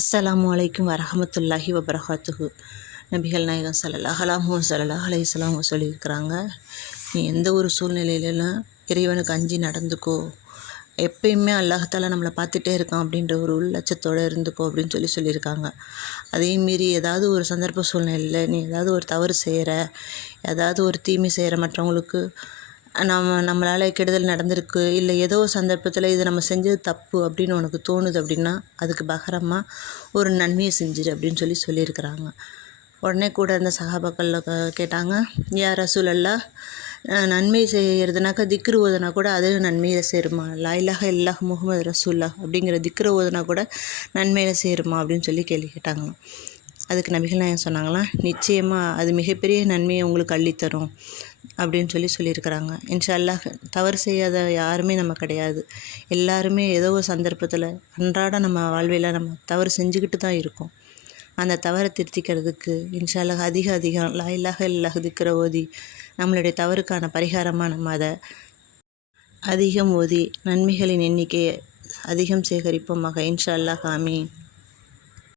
அஸ்ஸலாமு அலைக்கும் வரஹமத்துல்லாஹி வபரகாத்துஹு. நபிகள் நாயகம் ஸல்லல்லாஹு அலைஹி வஸல்லம் சொல்லியிருக்கிறாங்க, நீ எந்த ஒரு சூழ்நிலையிலும் இறைவனுக்கு அஞ்சி நடந்துக்கோ, எப்பயுமே அல்லாஹ்தாலா நம்மளை பார்த்துட்டே இருக்கான் அப்படின்ற ஒரு உள்ளட்சத்தோடு இருந்துக்கோ அப்படின்னு சொல்லியிருக்காங்க. அதே மீறி ஏதாவது ஒரு சந்தர்ப்ப சூழ்நிலையில் நீ ஏதாவது ஒரு தவறு செய்கிற, ஏதாவது ஒரு தீமை செய்கிற, மற்றவங்களுக்கு நம்மளால் கெடுதல் நடந்திருக்கு, இல்லை ஏதோ ஒரு சந்தர்ப்பத்தில் இது நம்ம செஞ்சது தப்பு அப்படின்னு உனக்கு தோணுது அப்படின்னா அதுக்கு பகரமாக ஒரு நன்மையை செஞ்சிரு அப்படின்னு சொல்லியிருக்கிறாங்க. உடனே கூட அந்த சஹாபாக்களில் கேட்டாங்க, யா ரசூலல்லாஹ், நன்மை செய்கிறதுனாக்கா திக்ரு ஓதுனா கூட அதுவும் நன்மையை சேருமா? லா இலாஹ இல்லல்லாஹ் முஹம்மது ரசூலுல்லாஹ் அப்படிங்கிற திக்ரு ஓதுனா கூட நன்மையில் சேருமா அப்படின்னு கேள்வி கேட்டாங்க. அதுக்கு நபிகள் நாயகம் சொன்னாங்களாம், நிச்சயமாக அது மிகப்பெரிய நன்மையை உங்களுக்கு அள்ளித்தரும் அப்படின்னு சொல்லியிருக்கிறாங்க. இன்ஷா அல்லாஹ், தவறு செய்யாத யாருமே நம்ம கிடையாது. எல்லாருமே ஏதோ ஒரு சந்தர்ப்பத்தில் அன்றாட நம்ம வாழ்வில் நம்ம தவறு செஞ்சுக்கிட்டு தான் இருக்கோம். அந்த தவறை திருத்திக்கிறதுக்கு இன்ஷா அல்லாஹ் அதிகம் லா இலாஹ இல்லல்லாஹ் திக்ர ஓதி நம்மளுடைய தவறுக்கான பரிகாரமாக நம்ம அதை அதிகம் ஓதி நன்மைகளின் எண்ணிக்கையை அதிகம் சேகரிப்போமாக. இன்ஷா அல்லாஹ். ஆமீன்.